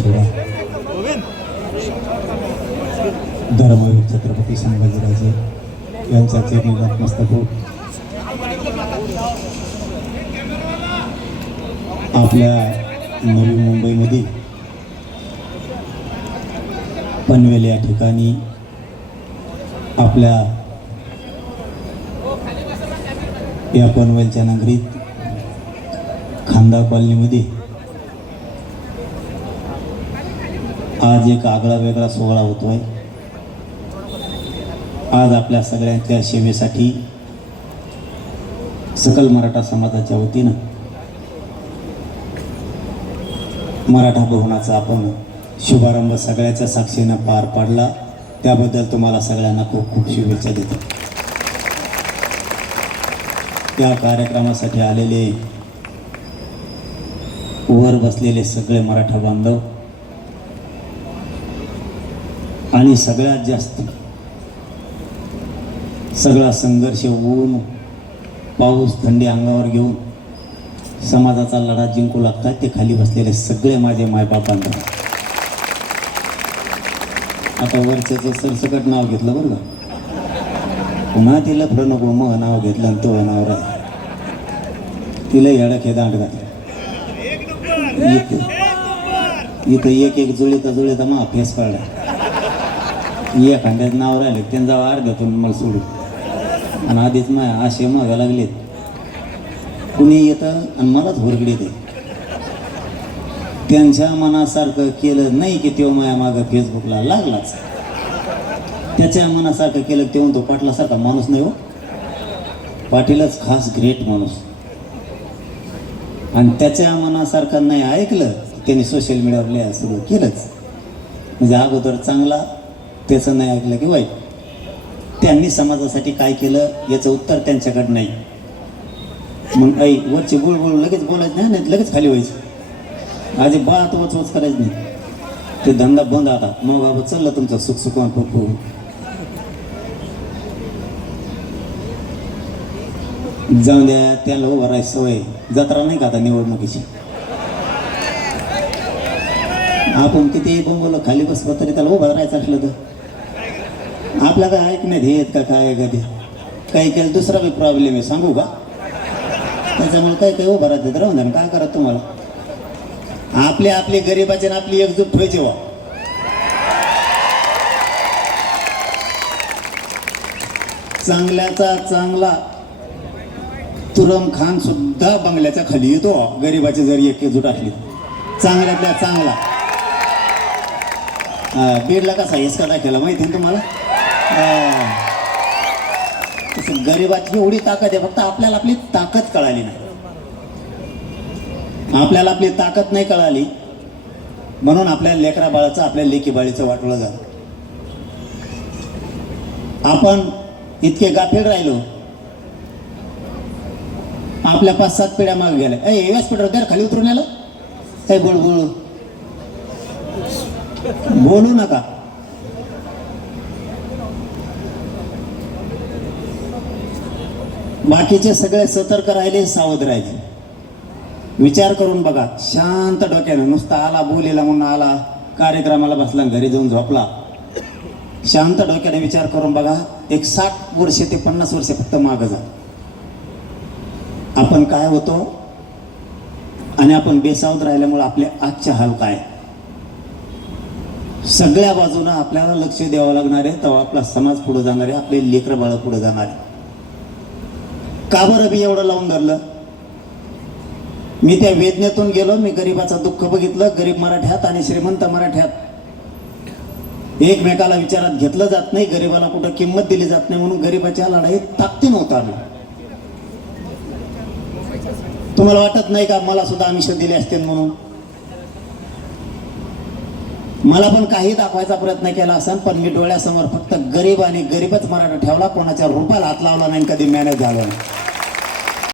सोहळा धर्मवीर छत्रपती संभाजीराजे यांचा चरणी मस्तक हो, आपल्या नवी मुंबईमध्ये पनवेल या ठिकाणी आपल्या या पनवेलच्या नगरीत खांदा कॉलनीमध्ये आज एक आगळा वेगळा सोहळा होतोय. आज आपल्या सगळ्यांच्या सेवेसाठी सकल मराठा समाजाच्या वतीनं मराठा भवनाचा आपण शुभारंभ सगळ्याच्या साक्षीनं पार पाडला. त्याबद्दल तुम्हाला सगळ्यांना खूप खूप शुभेच्छा देतो. त्या कार्यक्रमासाठी आलेले वर बसलेले सगळे मराठा बांधव आणि सगळ्यात जास्त सगळा संघर्ष ऊन पाऊस थंडी अंगावर घेऊन समाजाचा लढा जिंकू लागतात. ते खाली बसलेले सगळे माझे मायबापांना. आता वरच्याचं सरसकट नाव घेतलं बरं का? पुन्हा तिला फळ नको मग नाव घेतलं आणि तो नाव तिला येडा खेदा दांड घातला. इथं इथं एक एक जुळीता जुळीता मग फेस काढला एखाद्याच नाव राहिले त्यांचा अर्ध्यातून मला सोडून. आणि आधीच माया असे मागा लागलेत. कुणी येतं आणि मलाच हुरगडी दे. त्यांच्या मनासारखं केलं नाही की तेव्हा माया मागं फेसबुकला लागलाच. त्याच्या मनासारखं केलं तेव्हा तो पाटलासारखा माणूस नाही हो. पाटीलच खास ग्रेट माणूस. आणि त्याच्या मनासारखं नाही ऐकलं त्यांनी सोशल मीडियावर लिहायला सुरू केलंच. म्हणजे अगोदर चांगला त्याचं नाही ऐकलं की वाईट. त्यांनी समाजासाठी काय केलं याचं उत्तर त्यांच्याकडं नाही. मग आई वरची बोल बोल लगेच बोलायचं नाही नाही लगेच खाली व्हायचं. आधी बात वच वच करायचं नाही. ते धंदा बंद आता. मग बाबा चाललं तुमचं सुख सुख पप्पू जाऊ द्या त्याला उभं राहायची सवय जत्रा नाही का आता निवडणुकीची? आपण किती पण खाली बसलो तरी त्याला उभं राहायचं असलं तर. आपल्या काय ऐकण्यात हे का काय कधी काही केलं दुसरा बी प्रॉब्लेम आहे सांगू का? त्याच्यामुळे काही काही उभं राहते राहून द्या ना, काय करा तुम्हाला? आपले आपले गरीबाचे आणि आपली एकजूट ठेवायची वा हो. चांगल्याचा चांगला तुरम खान सुद्धा बंगल्याच्या खाली येतो हो. गरीबाची जरी एकजूट असली चांगल्यातल्या चांगला. बीडला कसा हिसका दाखवला माहिती आहे तुम्हाला? तसं एवढी ताकद आहे फक्त आपल्याला आपली ताकद कळाली नाही. आपल्याला आपली ताकद नाही कळाली म्हणून आपल्या लेकरा बाळाचं आपल्या लेकी बाळीचं वाटलं जात आपण इतके गाफील राहिलो. आपल्या पाच सात पिढ्या मागे गेल्या. ए व्यासपीठावर द्या खाली उतरून आलं? ए बोल बोल. बोलू नका. बाकीचे सगळे सतर्क राहिले सावध राहिले. विचार करून बघा शांत डोक्यानं नुसता आला बोलेला म्हणून आला कार्यक्रमाला बसला घरी जाऊन झोपला. शांत डोक्याने विचार करून बघा एक साठ वर्षे ते पन्नास वर्षे फक्त मागं जा. आपण काय होतो? आणि आपण बेसावत राहिल्यामुळे आपले आजचे हाल काय? सगळ्या बाजूनं आपल्याला लक्ष द्यावं लागणार आहे तेव्हा आपला समाज पुढे जाणार आहे आपले लेकर बाळ पुढे जाणार आहे. का बरं मी एवढं लावून धरलं? मी त्या वेदनेतून गेलो मी गरिबाचं दुःख बघितलं गरीब मराठ्यात आणि श्रीमंत मराठ्यात. एकमेकाला विचारात घेतलं जात नाही गरिबाला कुठं किंमत दिली जात नाही म्हणून गरिबाच्या लढाईत ताकदी नव्हता आम्ही. तुम्हाला वाटत नाही का मला सुद्धा आमिष दिले असतील म्हणून? मला पण काही दाखवायचा प्रयत्न केला असेल पण मी डोळ्यासमोर फक्त गरीब आणि गरीबच मराठा ठेवला कोणाच्या रूपाला हात लावला नाही कधी मॅनेज झाला नाही.